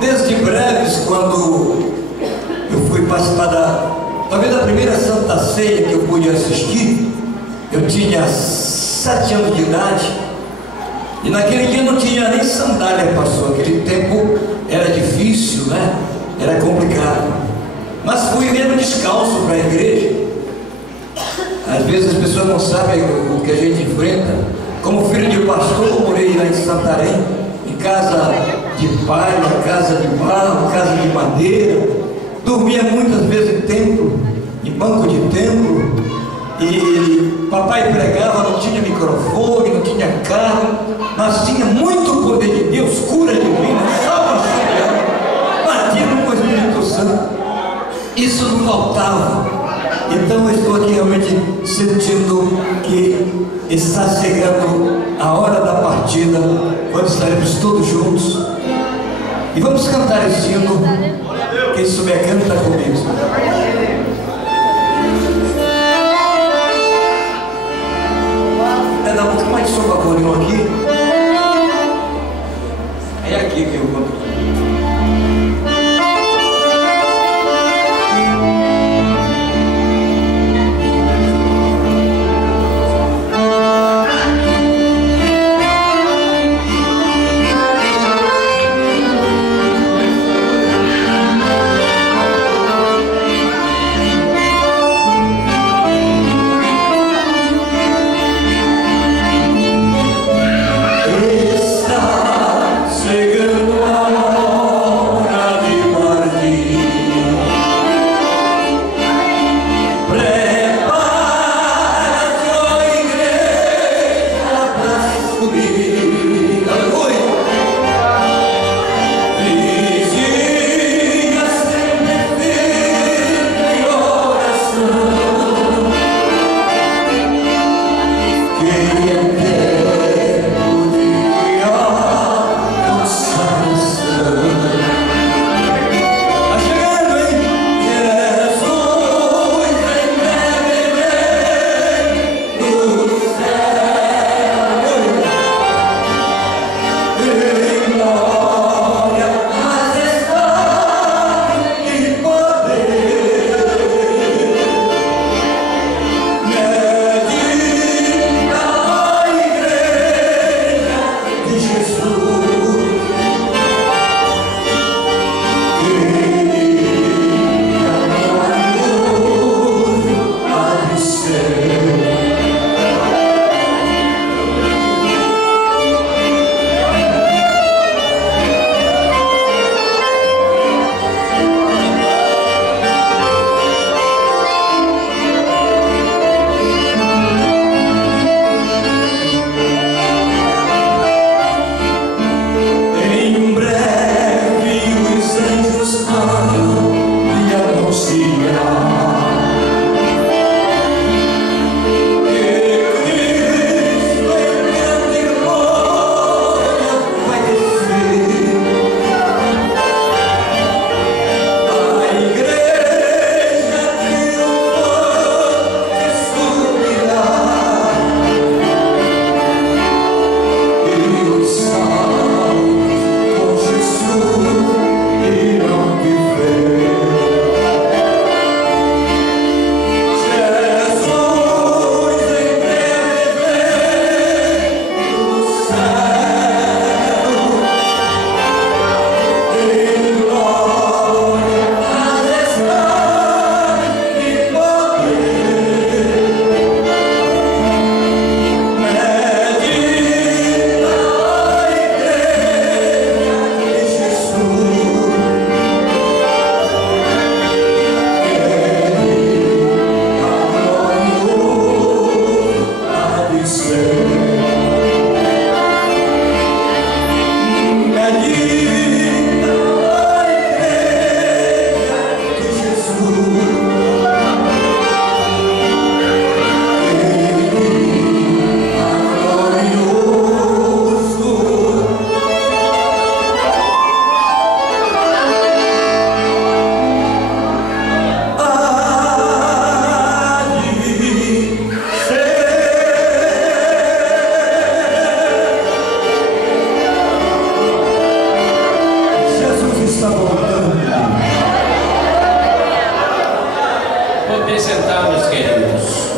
Desde breves, quando eu fui participar talvez a primeira Santa Ceia que eu pude assistir, eu tinha 7 anos de idade, e naquele dia não tinha nem sandália, pastor. Aquele tempo era difícil, né? Era complicado. Mas fui mesmo descalço para a igreja. Às vezes as pessoas não sabem o que a gente enfrenta. Como filho de pastor, eu morei lá em Santarém, em casa de palha, casa de barro, casa de madeira. Dormia muitas vezes em templo, em banco de templo. E papai pregava, não tinha microfone, não tinha carro, mas tinha muito poder de Deus, cura divina, salvação, batia no Espírito Santo. Isso não faltava. Então eu estou aqui realmente sentindo que está chegando a hora da partida, quando estaremos todos juntos. E vamos cantar esse hino. Quem souber canta comigo. Dá um pouquinho mais de som para acordeão aqui. É aqui que eu vou. Está chegando a hora. poder sentar, meus queridos.